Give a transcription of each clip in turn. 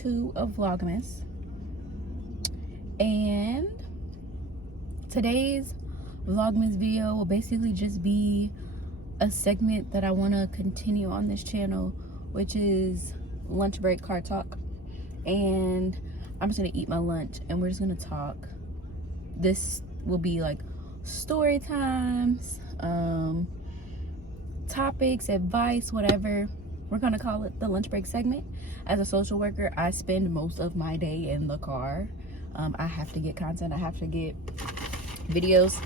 2 of Vlogmas, and today's Vlogmas video will basically just be a segment that I want to continue on this channel, which is lunch break car talk. And I'm just gonna eat my lunch and we're just gonna talk. This will be like story times, topics, advice, whatever. We're gonna call it the lunch break segment. As a social worker, I spend most of my day in the car. I have to get content, I have to get videos.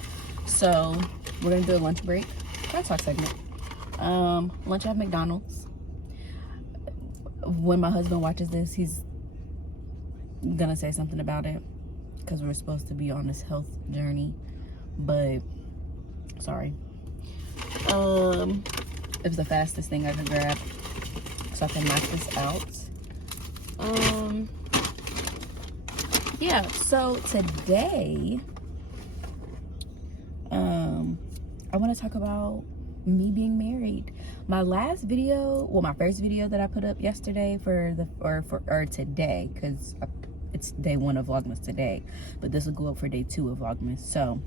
So we're gonna do a lunch break car talk segment. Lunch at McDonald's. When my husband watches this, he's gonna say something about it because we're supposed to be on this health journey, but sorry. It was the fastest thing I could grab, so I can knock this out. Yeah, so today I want to talk about me being married. My last video, well, my first video that I put up yesterday or today, because it's day 1 of Vlogmas today, but this will go up for day 2 of Vlogmas. So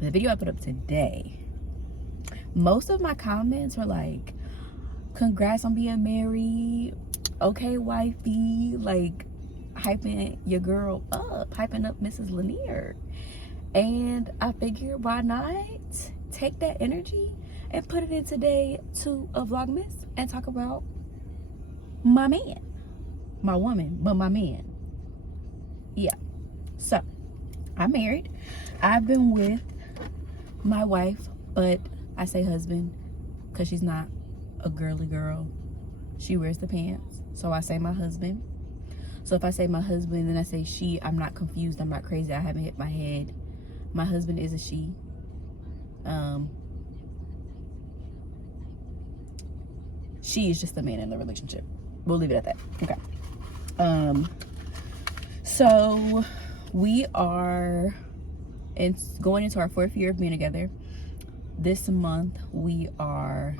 the video I put up today, most of my comments were like, congrats on being married, okay wifey, like hyping your girl up, hyping up Mrs. Lanier. And I figured, why not take that energy and put it into day 2 of Vlogmas and talk about my man, my woman, but my man. Yeah, so I'm married. I've been with my wife, but I say husband because she's not a girly girl. She wears the pants, so I say my husband. So if I say my husband and I say she, I'm not confused, I'm not crazy, I haven't hit my head. My husband is a she. She is just the man in the relationship. We'll leave it at that. Okay. So we are going into our 4th year of being together. This month we got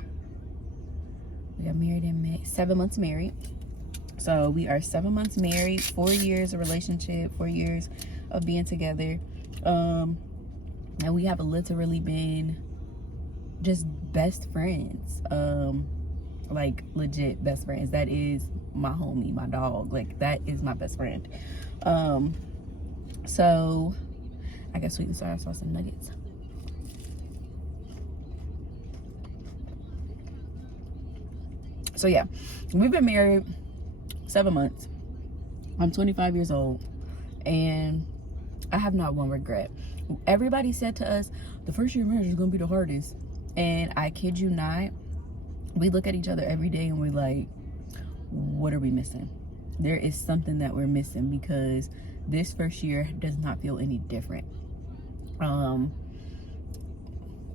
married in May. 7 months married. So we are 7 months married, 4 years of relationship, 4 years of being together. And we have literally been just best friends. Like legit best friends. That is my homie, my dog. Like that is my best friend. So I got sweet and sour sauce and nuggets. So yeah, we've been married 7 months. I'm 25 years old and I have not one regret. Everybody said to us, the first year of marriage is gonna be the hardest. And I kid you not, we look at each other every day and we're like, what are we missing? There is something that we're missing because this first year does not feel any different.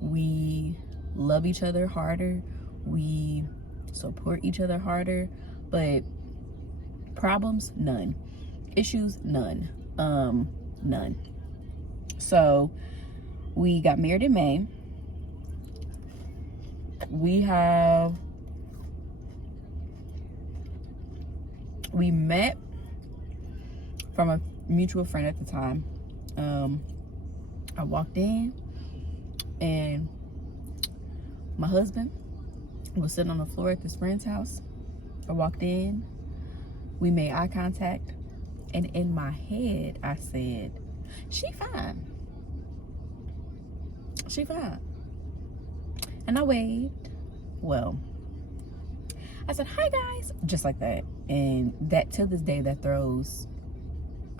We love each other harder. We support each other harder, but problems, none. Issues, none. None. So we got married in May. We met from a mutual friend at the time. I walked in and my husband was sitting on the floor at this friend's house. I walked in, we made eye contact, and in my head I said, she fine. She fine. And I waved. Well, I said, hi guys, just like that. And that, to this day, that throws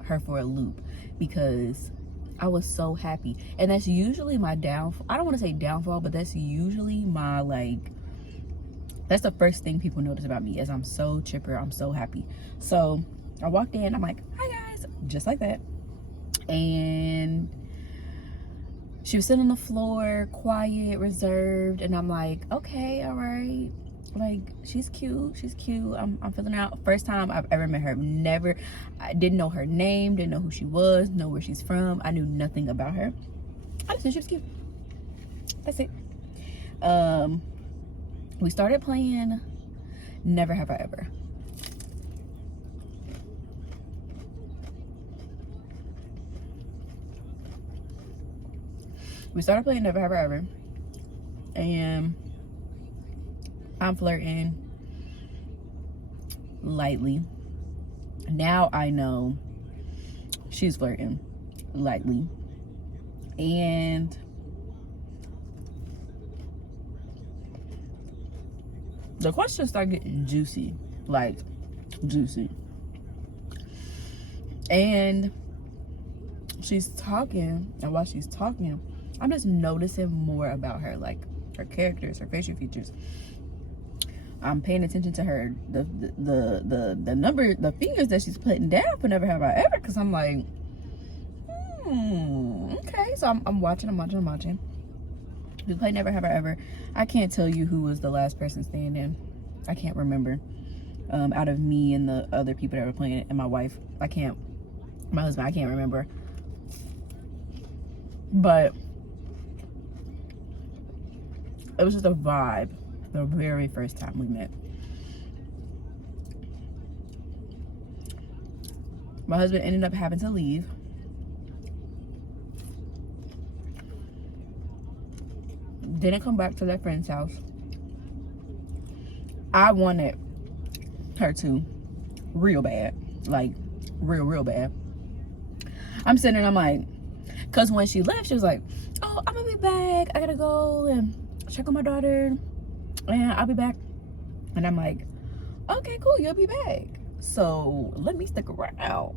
her for a loop because I was so happy. And that's usually my downfall. I don't want to say downfall, but that's usually my, like, that's the first thing people notice about me is I'm so chipper, I'm so happy. So I walked in, I'm like, hi guys, just like that. And she was sitting on the floor, quiet, reserved, and I'm like, okay, all right. Like, she's cute, I'm feeling out. First time I've ever met her. I didn't know her name, didn't know who she was, know where she's from. I knew nothing about her. I just knew she was cute. That's it. We started playing Never Have I Ever. We started playing Never Have I Ever, and I'm flirting lightly. Now I know she's flirting lightly, and the questions start getting juicy, like juicy. And she's talking, and while she's talking, I'm just noticing more about her, like her characters, her facial features. I'm paying attention to her, the number, the fingers that she's putting down for Never Have I Ever, because I'm like, okay. So I'm watching. We play Never Have I Ever. I can't tell you who was the last person standing. I can't remember. Out of me and the other people that were playing it, and my wife, my husband, I can't remember. But it was just a vibe the very first time we met. My husband ended up having to leave. Didn't come back to that friend's house. I wanted her to real bad, like real bad. I'm sitting there and I'm like, because when she left, she was like, oh, I'm gonna be back, I gotta go and check on my daughter and I'll be back. And I'm like, okay, cool, you'll be back, so let me stick around.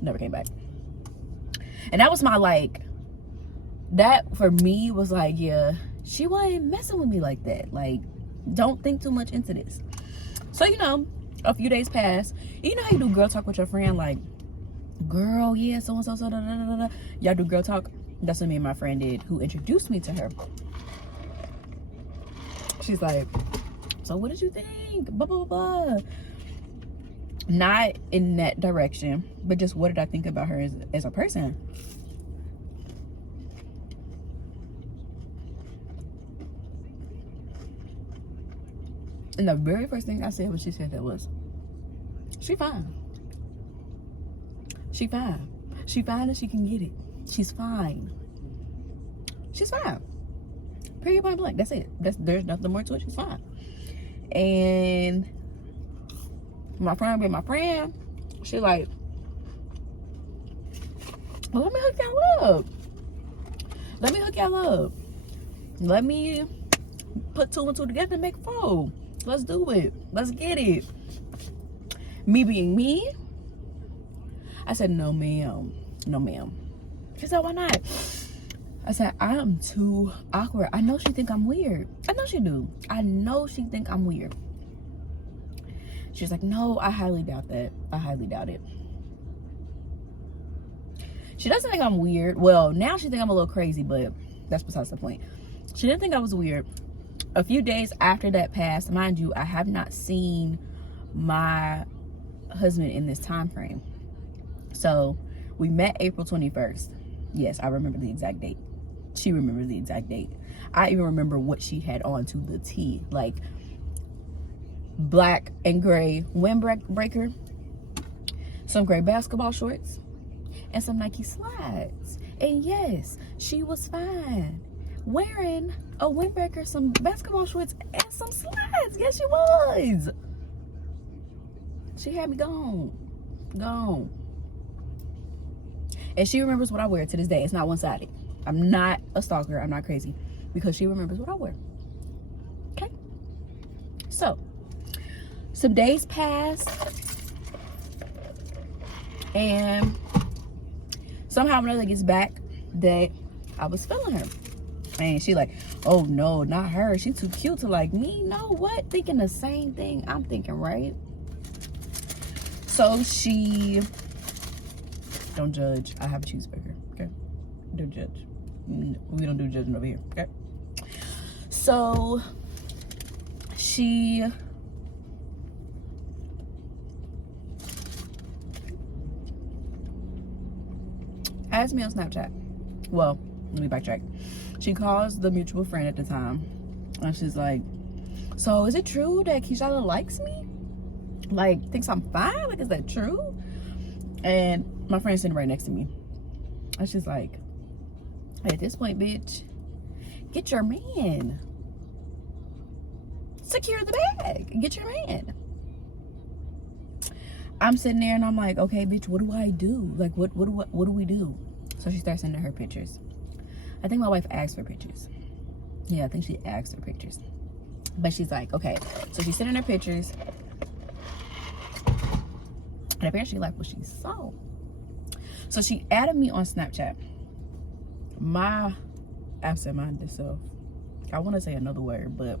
Never came back. And that was my, like, that for me was like, yeah, she wasn't messing with me like that. Like, don't think too much into this. So, you know, a few days pass. You know how you do girl talk with your friend, like, girl, yeah, so and so, da da da da. Y'all do girl talk. That's what me and my friend did, who introduced me to her. She's like, so what did you think? Blah blah blah. Not in that direction, but just what did I think about her as a person? And the very first thing I said when she said that was, she fine. She fine. She fine and she can get it. She's fine. She's fine. Period, point blank. That's it. There's nothing more to it. She's fine. And my friend being my friend, she like, well, let me hook y'all up. Let me hook y'all up. Let me put two and two together and make four. Let's do it. Let's get it. Me being me, I said, no, ma'am. No, ma'am. She said, why not? I said, I am too awkward. I know she think I'm weird. I know she do. I know she think I'm weird. She's like, no, I highly doubt that. I highly doubt it. She doesn't think I'm weird. Well, now she think I'm a little crazy, but that's besides the point. She didn't think I was weird. A few days after that passed, mind you, I have not seen my husband in this time frame. So we met April 21st. Yes, I remember the exact date. She remembers the exact date. I even remember what she had on to the T, like black and gray windbreaker, some gray basketball shorts, and some Nike slides. And yes, she was fine wearing a windbreaker, some basketball shorts, and some slides. Yes, she was. She had me gone. And she remembers what I wear to this day. It's not one-sided. I'm not a stalker. I'm not crazy. Because she remembers what I wear. Okay? So, some days passed. And somehow or another gets back that I was feeling her. And she like, oh no, not her. She's too cute to like me. No, what? Thinking the same thing I'm thinking, right? So she... Don't judge. I have a cheeseburger. Okay? Don't judge. We don't do judging over here. Okay? So she asked me on Snapchat. Well, let me backtrack. She calls the mutual friend at the time, and she's like, so is it true that Keisha likes me? Like, thinks I'm fine? Like, is that true? And my friend's sitting right next to me. And she's like, At this point, bitch, get your man. Secure the bag. Get your man. I'm sitting there and I'm like, okay, bitch, what do I do? Like, what do we do? So she starts sending her pictures. I think my wife asked for pictures. Yeah, I think she asked for pictures. But she's like, okay. So she's sending her pictures. And apparently she liked what she saw. So she added me on Snapchat. My absent-minded self. I want to say another word, but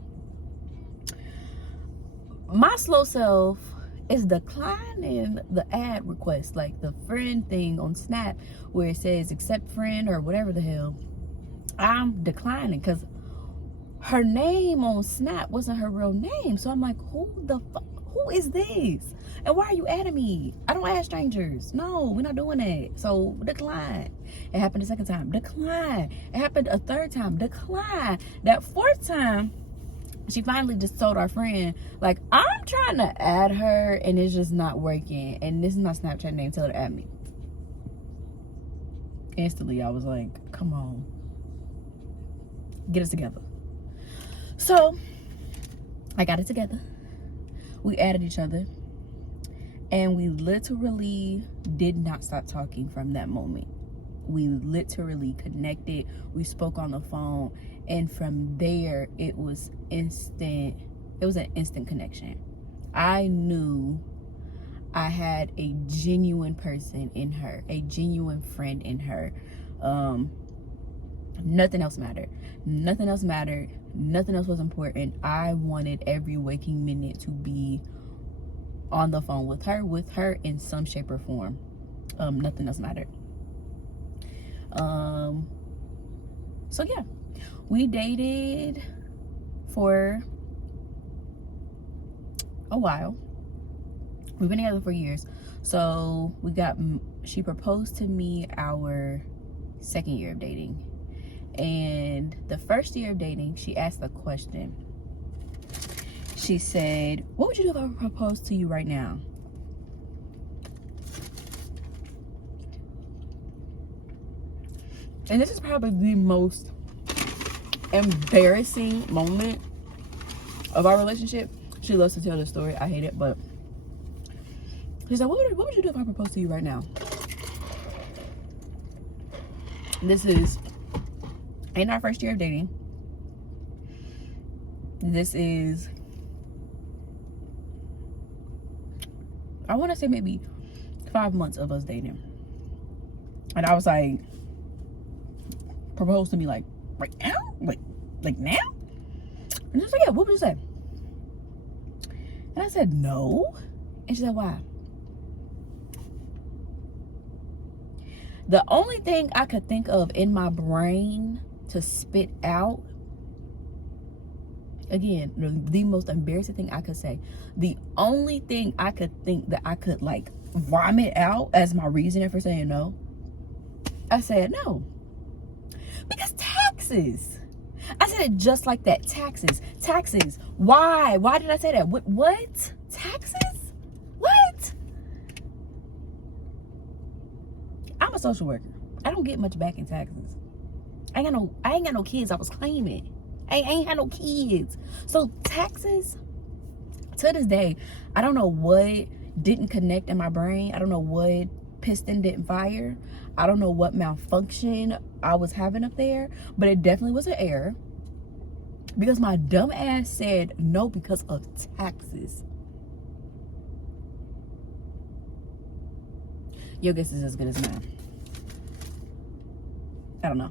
my slow self is declining the ad request, like the friend thing on Snap where it says accept friend or whatever the hell. I'm declining because her name on Snap wasn't her real name. So I'm like, who the fuck? Who is this? And why are you adding me? I don't add strangers. No, we're not doing that. So decline. It happened the second time. Decline. It happened a third time. Decline. That fourth time, she finally just told our friend, like, I'm trying to add her and it's just not working. And this is my Snapchat name. Tell her to add me. Instantly, I was like, come on. Get us together. So, I got it together. We added each other. And we literally did not stop talking from that moment. We literally connected. We spoke on the phone. And from there, it was instant. It was an instant connection. I knew I had a genuine person in her, a genuine friend in her. Nothing else mattered. Nothing else mattered. Nothing else was important. I wanted every waking minute to be on the phone with her in some shape or form. Nothing else mattered. So yeah, we dated for a while. We've been together for years. So she proposed to me our second year of dating. And the first year of dating, she asked a question. She said, what would you do if I proposed to you right now? And this is probably the most embarrassing moment of our relationship. She loves to tell the story. I hate it, but she said, what would you do if I proposed to you right now? This is in our first year of dating. This is, I want to say maybe 5 months of us dating. And I was like, propose to me like right now? Like now? And she was like, yeah, what would you say? And I said, no. And she said, why? The only thing I could think of in my brain to spit out, again, the most embarrassing thing I could say, the only thing I could think that I could like vomit out as my reasoning for saying no, I said no. Because taxes. I said it just like that. Taxes. Why? Why did I say that? What? Taxes? What? I'm a social worker. I don't get much back in taxes. I ain't got no kids I was claiming. I ain't had no kids. So taxes, to this day, I don't know what didn't connect in my brain. I don't know what piston didn't fire. I don't know what malfunction I was having up there, but it definitely was an error because my dumb ass said no because of taxes. Your guess is as good as mine. I don't know.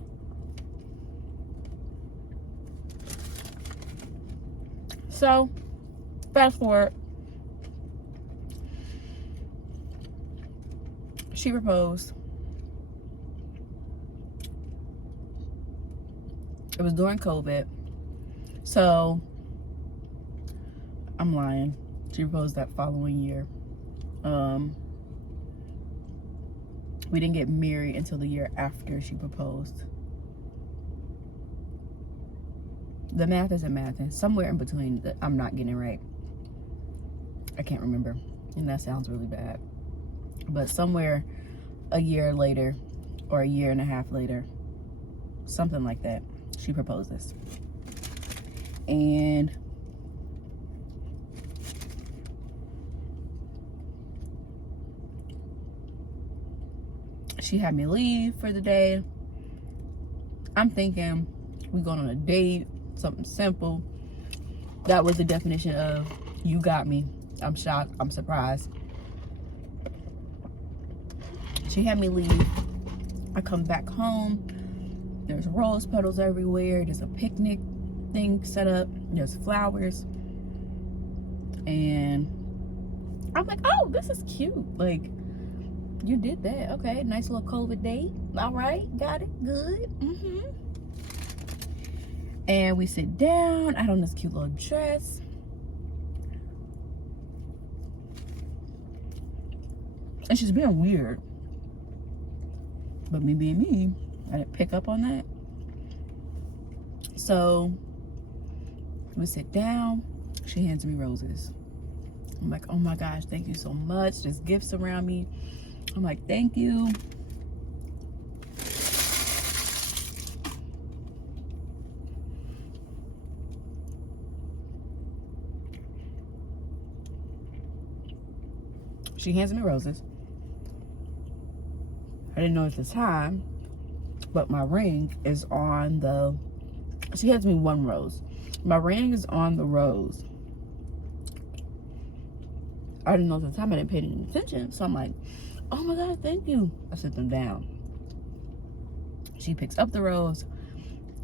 So, fast forward. She proposed. It was during COVID. So, I'm lying. She proposed that following year. We didn't get married until the year after she proposed. The math isn't math, and somewhere in between, I'm not getting it right. I can't remember, and that sounds really bad. But somewhere a year later, or a year and a half later, something like that. She proposes. And she had me leave for the day. I'm thinking we going on a date, something simple. That was the definition of you got me. I'm shocked. I'm surprised. She had me leave. I come back home. There's rose petals everywhere. There's a picnic thing set up. There's flowers. And I'm like, oh, this is cute. Like, you did that. Okay, nice little COVID date. All right, got it. Good. And we sit down. I had on this cute little dress. And she's being weird. But me being me, I didn't pick up on that. So we sit down. She hands me roses. I'm like, oh my gosh, thank you so much. There's gifts around me. I'm like, thank you. She hands me roses. I didn't know at the time, but my ring is on the, she hands me one rose. My ring is on the rose. I didn't know at the time, I didn't pay any attention. So I'm like, oh my God, thank you. I sit them down. She picks up the rose.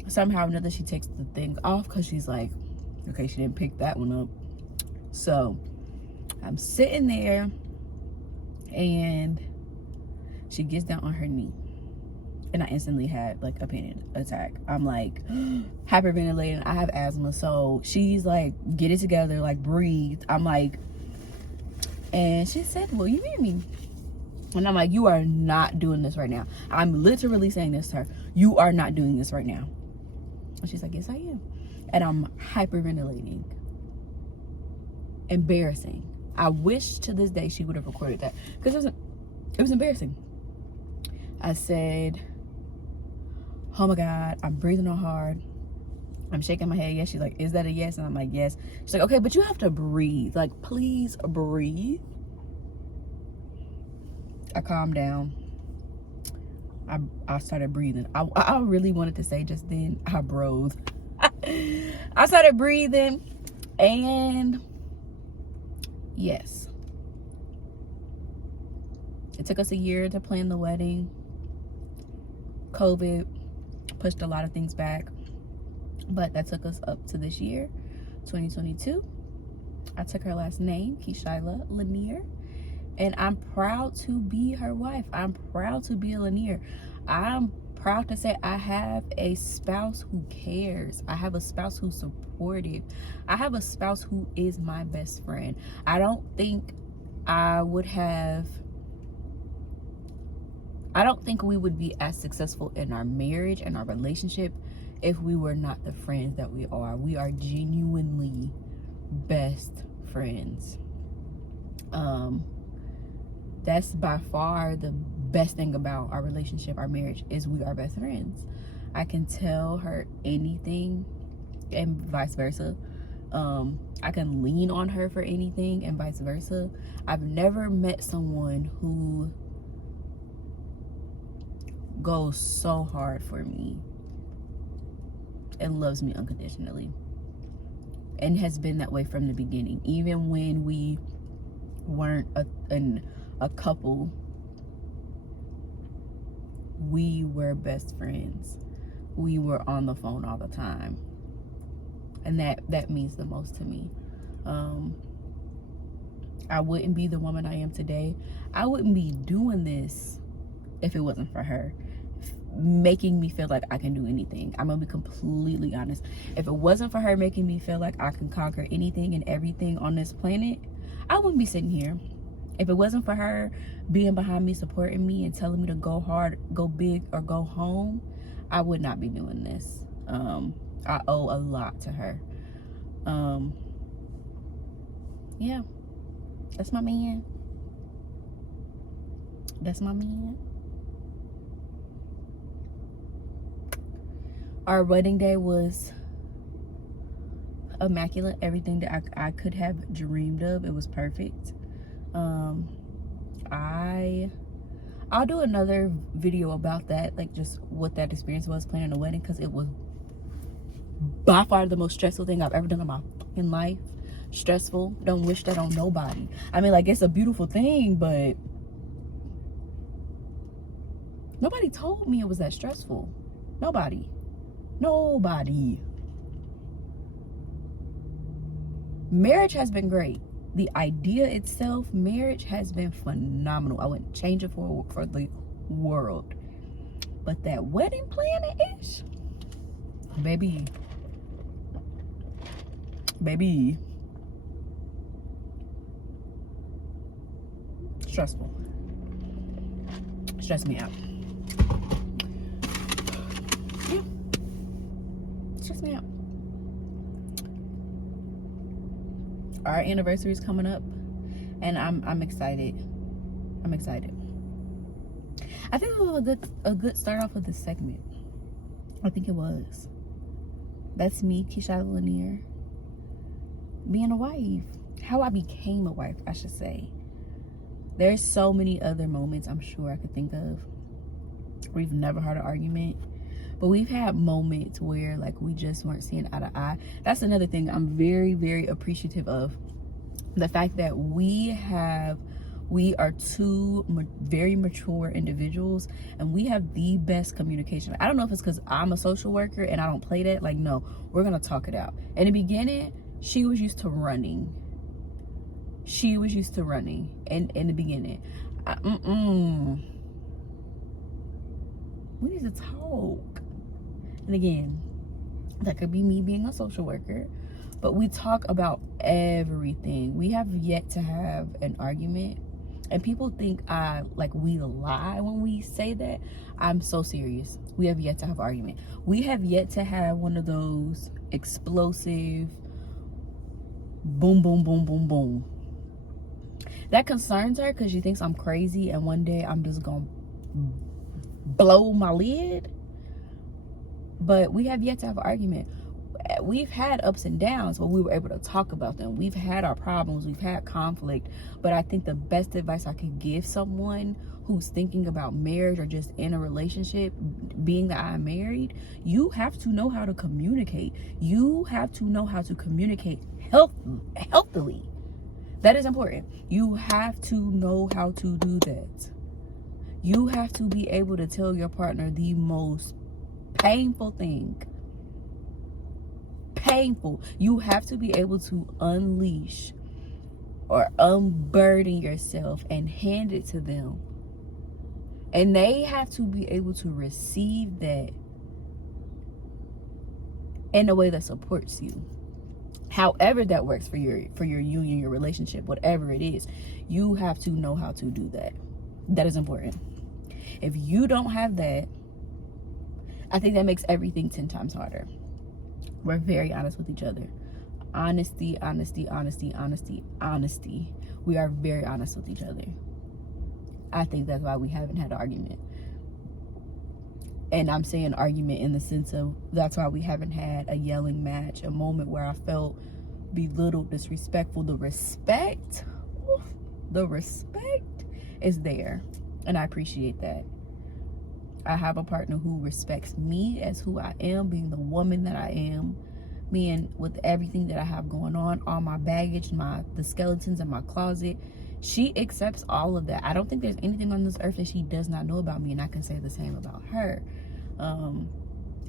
Somehow or another, she takes the thing off because she's like, okay, she didn't pick that one up. So I'm sitting there and she gets down on her knee. And I instantly had like a panic attack. I'm like hyperventilating. I have asthma. So she's like, get it together, like breathe. I'm like, and she said, will you hear me? And I'm like, you are not doing this right now. I'm literally saying this to her. You are not doing this right now. And she's like, yes, I am. And I'm hyperventilating. Embarrassing. I wish to this day she would have recorded that. Because it was embarrassing. I said, oh my God, I'm breathing on hard. I'm shaking my head. Yes. She's like, is that a yes? And I'm like, yes. She's like, okay, but you have to breathe. Like, please breathe. I calmed down. I started breathing. I really wanted to say just then, I breathed. I started breathing. And yes. It took us a year to plan the wedding. COVID pushed a lot of things back, but that took us up to this year, 2022. I took her last name, Keishyla Lanier, and I'm proud to be her wife. I'm proud to be a Lanier. I'm proud to say I have a spouse who cares. I have a spouse who's supportive. I have a spouse who is my best friend. I don't think we would be as successful in our marriage and our relationship if we were not the friends that we are. We are genuinely best friends. That's by far the best thing about our relationship, our marriage, is we are best friends. I can tell her anything and vice versa. I can lean on her for anything and vice versa. I've never met someone who goes so hard for me and loves me unconditionally, and has been that way from the beginning. Even when we weren't a couple, we were best friends. We were on the phone all the time, and that means the most to me. I wouldn't be the woman I am today. I wouldn't be doing this if it wasn't for her making me feel like I can do anything. I'm gonna be completely honest. If it wasn't for her making me feel like I can conquer anything and everything on this planet, I wouldn't be sitting here. If it wasn't for her being behind me, supporting me, and telling me to go hard, go big, or go home, I would not be doing this. I owe a lot to her. Yeah, that's my man. That's my man. Our wedding day was immaculate. Everything that I could have dreamed of. It was perfect. I'll do another video about that, like just what that experience was planning a wedding, because it was by far the most stressful thing I've ever done in my fucking life. Stressful. Don't wish that on nobody. I mean, like, it's a beautiful thing, but nobody told me it was that stressful. Nobody. Marriage has been great. The idea itself, marriage, has been phenomenal. I wouldn't change it for the world. But that wedding planning ish, baby, stressful. Stress me out. Yeah. Stress me out. Our anniversary is coming up, and I'm excited. I'm excited. I think it was a good start off of this segment. I think it was. That's me, Keisha Lanier, being a wife. How I became a wife, I should say. There's so many other moments I'm sure I could think of. We've never had an argument, but we've had moments where, like, we just weren't seeing eye to eye. That's another thing I'm very, very appreciative of. The fact that we are two very mature individuals, and we have the best communication. I don't know if it's because I'm a social worker and I don't play that. Like, no, we're gonna talk it out. In the beginning, she was used to running. And in the beginning, we need to talk. And again, that could be me being a social worker, but we talk about everything. We have yet to have an argument, and people think we lie when we say that. I'm so serious. We have yet to have an argument. We have yet to have one of those explosive boom, boom, boom, boom, boom. That concerns her because she thinks I'm crazy, and one day I'm just gonna blow my lid. But we have yet to have an argument. We've had ups and downs, but we were able to talk about them. We've had our problems, we've had conflict, but I think the best advice I could give someone who's thinking about marriage or just in a relationship, being that I'm married, you have to know how to communicate. You have to know how to communicate healthily. That is important. You have to know how to do that. You have to be able to tell your partner the most painful thing. Painful. You have to be able to unleash or unburden yourself and hand it to them. And they have to be able to receive that in a way that supports you. However that works for your union, your relationship, whatever it is, you have to know how to do that. That is important. If you don't have that, I think that makes everything 10 times harder. We're very honest with each other. Honesty. We are very honest with each other. I think that's why we haven't had an argument. And I'm saying argument in the sense of that's why we haven't had a yelling match, a moment where I felt belittled, disrespectful. The respect is there. And I appreciate that. I have a partner who respects me as who I am, being the woman that I am, being with everything that I have going on, all my baggage, the skeletons in my closet. She accepts all of that. I don't think there's anything on this earth that she does not know about me, and I can say the same about her.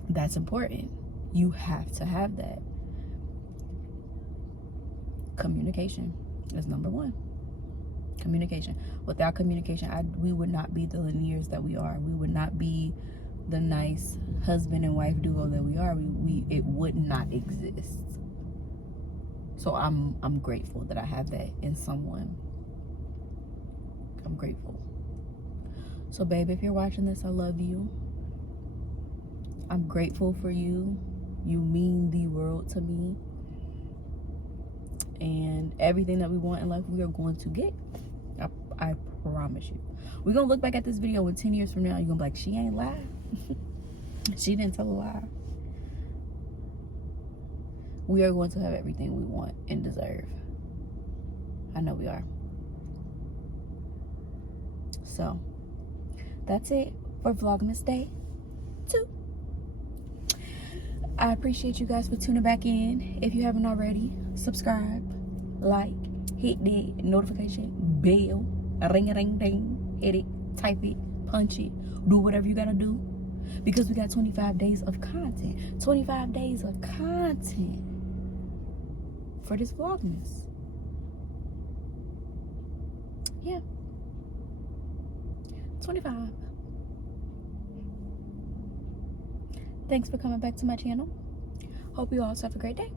That's important. You have to have that. Communication is number one. Communication. Without communication, we would not be the Laniers that we are. We would not be the nice husband and wife duo that we are. It would not exist. So I'm grateful that I have that in someone. I'm grateful. So babe, if you're watching this, I love you. I'm grateful for you. You mean the world to me. And everything that we want in life, we are going to get. I promise you. We're going to look back at this video in 10 years from now. You're going to be like, she ain't lied. She didn't tell a lie. we are going to have everything we want and deserve. I know we are. So that's it for Vlogmas Day 2. I appreciate you guys for tuning back in. If you haven't already, subscribe, like, hit the notification bell, ring a ring ding, hit it, type it, punch it, do whatever you gotta do, because we got 25 days of content. 25 days of content for this Vlogmas. Yeah, 25. Thanks for coming back to my channel. Hope you all have a great day.